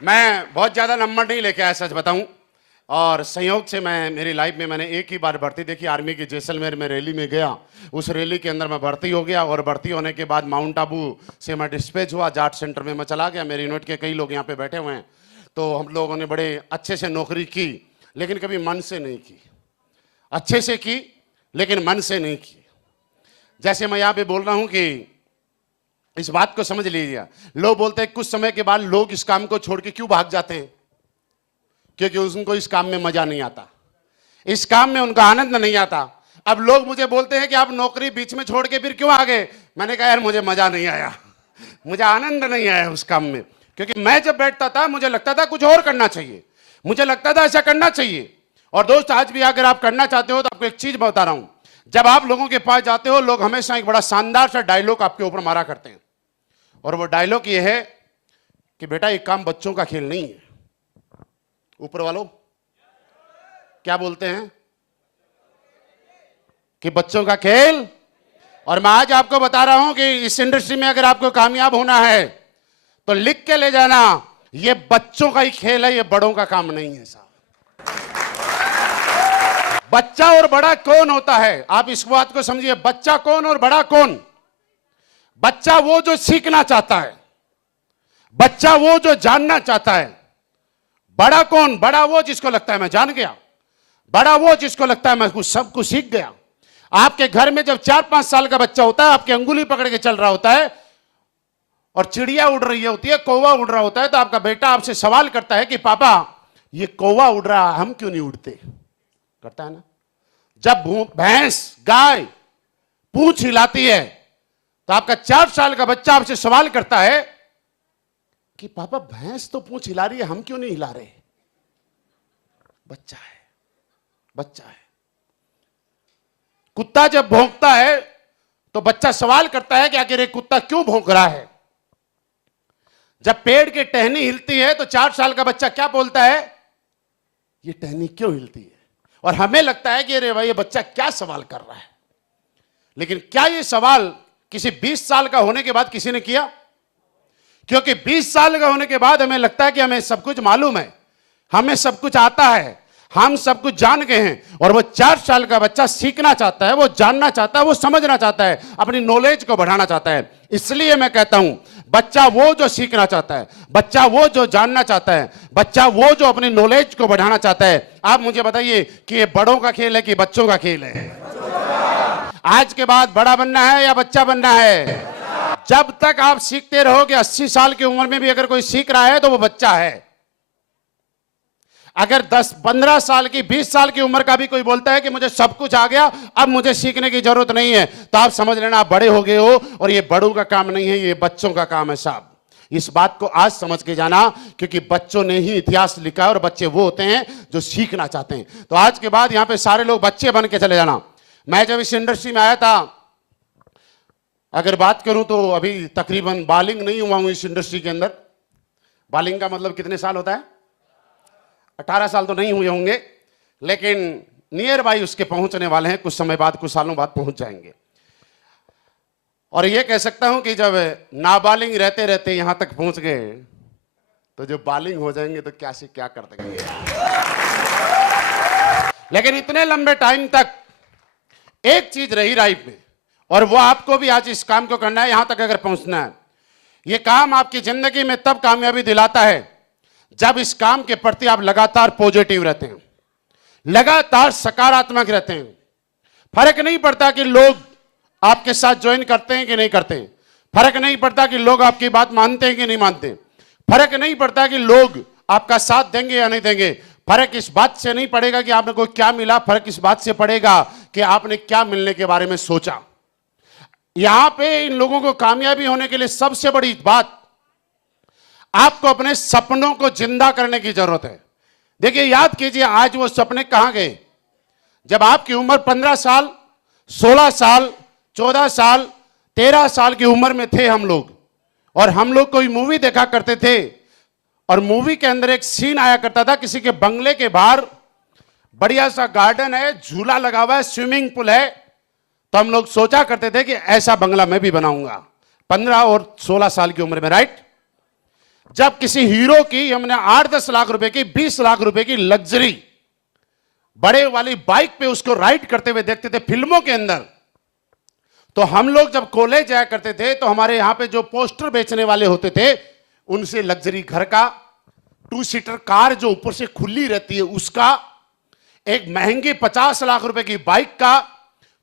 मैं बहुत ज़्यादा नंबर नहीं लेके आया, सच बताऊं। और संयोग से मैं मेरी लाइफ में मैंने एक ही बार भर्ती देखी, आर्मी की जैसलमेर में रैली में गया। उस रैली के अंदर मैं भर्ती हो गया और भर्ती होने के बाद माउंट आबू से मैं डिस्पैच हुआ, जाट सेंटर में मैं चला गया। मेरी यूनिट के कई लोग यहाँ पे बैठे हुए हैं। तो हम लोगों ने बड़े अच्छे से नौकरी की, लेकिन कभी मन से नहीं की। अच्छे से की लेकिन मन से नहीं की। जैसे मैं यहाँ पे बोल रहा हूँ कि इस बात को समझ लीजिए। लोग बोलते हैं कुछ समय के बाद लोग इस काम को छोड़ के क्यों भाग जाते हैं, क्योंकि उनको इस काम में मजा नहीं आता, इस काम में उनका आनंद नहीं आता। अब लोग मुझे बोलते हैं कि आप नौकरी बीच में छोड़ के फिर क्यों आ गए। मैंने कहा यार मुझे मजा नहीं आया, मुझे आनंद नहीं आया उस काम में। क्योंकि मैं जब बैठता था मुझे लगता था कुछ और करना चाहिए, मुझे लगता था ऐसा करना चाहिए। और दोस्त आज भी अगर आप करना चाहते हो तो आपको एक चीज बता रहा हूं, जब आप लोगों के पास जाते हो लोग हमेशा एक बड़ा शानदार सा डायलॉग आपके ऊपर मारा करते हैं। और वो डायलॉग ये है कि बेटा ये काम बच्चों का खेल नहीं है। ऊपर वालों क्या बोलते हैं कि बच्चों का खेल। और मैं आज आपको बता रहा हूं कि इस इंडस्ट्री में अगर आपको कामयाब होना है तो लिख के ले जाना, ये बच्चों का ही खेल है, ये बड़ों का काम नहीं है साहब। बच्चा और बड़ा कौन होता है, आप इस बात को समझिए। बच्चा कौन और बड़ा कौन। बच्चा वो जो सीखना चाहता है, बच्चा वो जो जानना चाहता है। बड़ा कौन, बड़ा वो जिसको लगता है मैं जान गया, बड़ा वो जिसको लगता है मैं कुछ सब कुछ सीख गया। आपके घर में जब 4-5 साल का बच्चा होता है, आपकी अंगुली पकड़ के चल रहा होता है और चिड़िया उड़ रही होती है, कौवा उड़ रहा होता है, तो आपका बेटा आपसे सवाल करता है कि पापा ये कौवा उड़ रहा है, हम क्यों नहीं उड़ते। करता है ना। जब भैंस गाय पूंछ हिलाती है तो आपका 4 साल का बच्चा आपसे सवाल करता है कि पापा भैंस तो पूंछ हिला रही है, हम क्यों नहीं हिला रहे। बच्चा है, बच्चा है। कुत्ता जब भौंकता है तो बच्चा सवाल करता है कि आखिर ये कुत्ता क्यों भौंक रहा है। जब पेड़ की टहनी हिलती है तो 4 साल का बच्चा क्या बोलता है, ये टहनी क्यों हिलती है। और हमें लगता है कि अरे भाई ये बच्चा क्या सवाल कर रहा है। लेकिन क्या ये सवाल किसी 20 साल का होने के बाद किसी ने किया। क्योंकि 20 साल का होने के बाद हमें लगता है कि हमें सब कुछ मालूम है, हमें सब कुछ आता है, हम सब कुछ जान गए हैं। और वो 4 साल का बच्चा सीखना चाहता है, वो जानना चाहता है, वो समझना चाहता है, अपनी नॉलेज को बढ़ाना चाहता है। इसलिए मैं कहता हूं बच्चा वो जो सीखना चाहता है, बच्चा वो जो जानना चाहता है, बच्चा वो जो अपनी नॉलेज को बढ़ाना चाहता है। आप मुझे बताइए कि ये बड़ों का खेल है कि बच्चों का खेल है। आज के बाद बड़ा बनना है या बच्चा बनना है। जब तक आप सीखते रहोगे, 80 साल की उम्र में भी अगर कोई सीख रहा है तो वो बच्चा है। अगर 10-15 साल की 20 साल की उम्र का भी कोई बोलता है कि मुझे सब कुछ आ गया, अब मुझे सीखने की जरूरत नहीं है, तो आप समझ लेना आप बड़े हो गए हो। और ये बड़ों का काम नहीं है, ये बच्चों का काम है साहब। इस बात को आज समझ के जाना, क्योंकि बच्चों ने ही इतिहास लिखा है और बच्चे वो होते हैं जो सीखना चाहते हैं। तो आज के बाद यहां पे सारे लोग बच्चे बन के चले जाना। मैं जब इस इंडस्ट्री में आया था, अगर बात करूं तो अभी तकरीबन बालिंग नहीं हुआ हूं इस इंडस्ट्री के अंदर। बालिंग का मतलब कितने साल होता है, 18 साल तो नहीं हुए होंगे, लेकिन नियर बाई उसके पहुंचने वाले हैं। कुछ समय बाद, कुछ सालों बाद पहुंच जाएंगे। और यह कह सकता हूं कि जब नाबालिग रहते रहते यहां तक पहुंच गए तो जो बालिंग हो जाएंगे तो क्या से क्या कर देंगे। लेकिन इतने लंबे टाइम तक एक चीज रही लाइफ में, और वो आपको भी आज इस काम को करना है, यहां तक अगर पहुंचना है। यह काम आपकी जिंदगी में तब कामयाबी दिलाता है जब इस काम के प्रति आप लगातार पॉजिटिव रहते हैं, लगातार सकारात्मक रहते हैं। फर्क नहीं पड़ता कि लोग आपके साथ ज्वाइन करते हैं कि नहीं करते हैं, फर्क नहीं पड़ता कि लोग आपकी बात मानते हैं कि नहीं मानते, फर्क नहीं पड़ता कि लोग आपका साथ देंगे या नहीं देंगे। फर्क इस बात से नहीं पड़ेगा कि आपने को क्या मिला, फर्क इस बात से पड़ेगा कि आपने क्या मिलने के बारे में सोचा। यहां पे इन लोगों को कामयाबी होने के लिए सबसे बड़ी बात, आपको अपने सपनों को जिंदा करने की जरूरत है। देखिए याद कीजिए, आज वो सपने कहां गए। जब आपकी उम्र 15 साल, 16 साल, 14 साल, 13 साल की उम्र में थे हम लोग, और हम लोग कोई मूवी देखा करते थे, और मूवी के अंदर एक सीन आया करता था, किसी के बंगले के बाहर बढ़िया सा गार्डन है, झूला लगा हुआ है, स्विमिंग पूल है, तो हम लोग सोचा करते थे कि ऐसा बंगला मैं भी बनाऊंगा 15 और 16 साल की उम्र में, राइट। जब किसी हीरो की हमने 8-10 लाख रुपए की, 20 लाख रुपए की लग्जरी बड़े वाली बाइक पे उसको राइड करते हुए देखते थे फिल्मों के अंदर, तो हम लोग जब कॉलेज जाया करते थे तो हमारे यहां पे जो पोस्टर बेचने वाले होते थे उनसे लग्जरी घर का, 2 सीटर कार जो ऊपर से खुली रहती है उसका, एक महंगी 50 लाख रुपए की बाइक का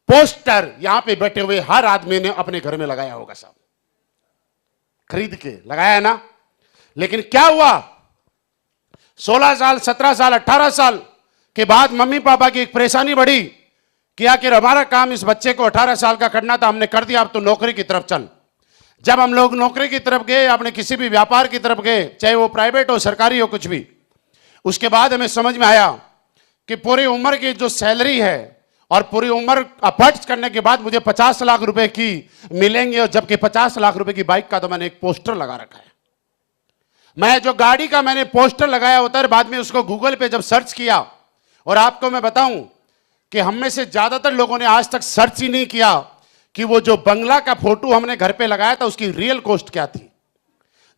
पोस्टर यहां पे बैठे हुए हर आदमी ने अपने घर में लगाया होगा साहब, खरीद के लगाया है ना। लेकिन क्या हुआ, 16 साल 17 साल 18 साल के बाद मम्मी पापा की एक परेशानी बढ़ी कि आखिर हमारा काम इस बच्चे को 18 साल का करना था, हमने कर दिया, अब तो नौकरी की तरफ चल। जब हम लोग नौकरी की तरफ गए, अपने किसी भी व्यापार की तरफ गए, चाहे वो प्राइवेट हो सरकारी हो कुछ भी, उसके बाद हमें समझ में आया कि पूरी उम्र की जो सैलरी है और पूरी उम्र अफर्ट्स करने के बाद मुझे 50 लाख रुपए की मिलेंगे, और जबकि 50 लाख रुपए की बाइक का तो मैंने एक पोस्टर लगा रखा है। मैं जो गाड़ी का मैंने पोस्टर लगाया होता है, बाद में उसको गूगल पे जब सर्च किया, और आपको मैं बताऊं कि हम में से ज्यादातर लोगों ने आज तक सर्च ही नहीं किया कि वो जो बंगला का फोटो हमने घर पे लगाया था उसकी रियल कॉस्ट क्या थी,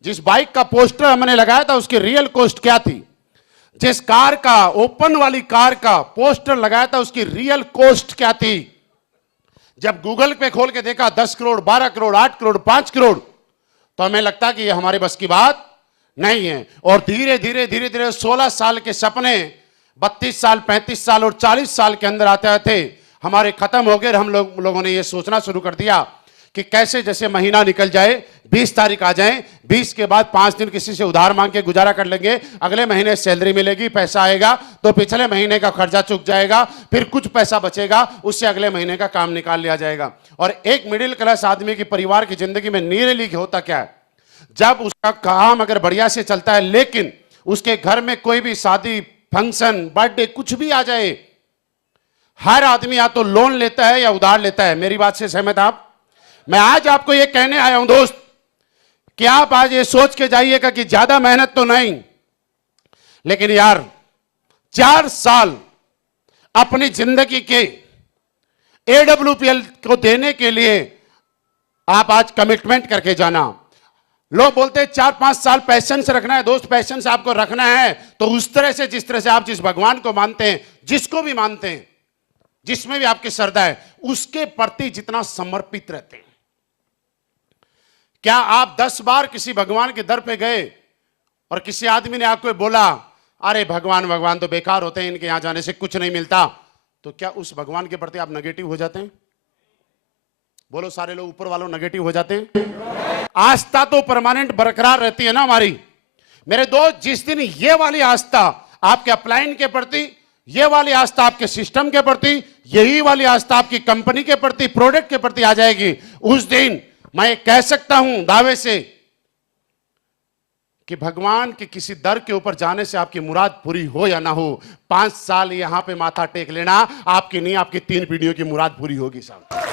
जिस बाइक का पोस्टर हमने लगाया था उसकी रियल कॉस्ट क्या थी, जिस कार का, ओपन वाली कार का पोस्टर लगाया था उसकी रियल कॉस्ट क्या थी। जब गूगल पे खोल के देखा 10 करोड़ 12 करोड़ 8 करोड़ 5 करोड़, तो हमें लगता कि ये हमारे बस की बात नहीं है। और धीरे धीरे धीरे धीरे 16 साल के सपने 32 साल 35 साल और 40 साल के अंदर आते थे हमारे खत्म हो गए। हम लोगों ने ये सोचना शुरू कर दिया कि कैसे जैसे महीना निकल जाए, 20 तारीख आ जाए, 20 के बाद 5 दिन किसी से उधार मांग के गुजारा कर लेंगे, अगले महीने सैलरी मिलेगी, पैसा आएगा तो पिछले महीने का खर्चा चुक जाएगा, फिर कुछ पैसा बचेगा उससे अगले महीने का काम निकाल लिया जाएगा। और एक मिडिल क्लास आदमी की परिवार की जिंदगी में नियरली होता क्या है, जब उसका काम अगर बढ़िया से चलता है लेकिन उसके घर में कोई भी शादी फंक्शन बर्थडे कुछ भी आ जाए, हर आदमी या तो लोन लेता है या उधार लेता है। मेरी बात से सहमत आप? मैं आज आपको यह कहने आया हूं दोस्त कि आप आज ये सोच के जाइएगा कि ज्यादा मेहनत तो नहीं, लेकिन यार 4 साल अपनी जिंदगी के AWPL को देने के लिए आप आज कमिटमेंट करके जाना। लोग बोलते हैं 4-5 साल पैशंस रखना है। दोस्त पैशंस आपको रखना है तो उस तरह से, जिस तरह से आप जिस भगवान को मानते हैं, जिसको भी मानते हैं, जिसमें भी आपकी श्रद्धा है, उसके प्रति जितना समर्पित रहते हैं। क्या आप 10 बार किसी भगवान के दर पे गए और किसी आदमी ने आपको बोला अरे भगवान भगवान तो बेकार होते हैं, इनके यहां जाने से कुछ नहीं मिलता, तो क्या उस भगवान के प्रति आप नेगेटिव हो जाते हैं? बोलो सारे लोग ऊपर वालों नेगेटिव हो जाते हैं? आस्था तो परमानेंट बरकरार रहती है ना हमारी। मेरे दोस्त, जिस दिन ये वाली आस्था आपके अपलाइन के प्रति, ये वाली आस्था आपके सिस्टम के प्रति, यही वाली आस्था आपकी कंपनी के प्रति, प्रोडक्ट के प्रति आ जाएगी, उस दिन मैं कह सकता हूं दावे से कि भगवान के किसी दर के ऊपर जाने से आपकी मुराद पूरी हो या ना हो, 5 साल यहां पे माथा टेक लेना, आपकी नहीं आपकी 3 पीढ़ियों की मुराद पूरी होगी साहब।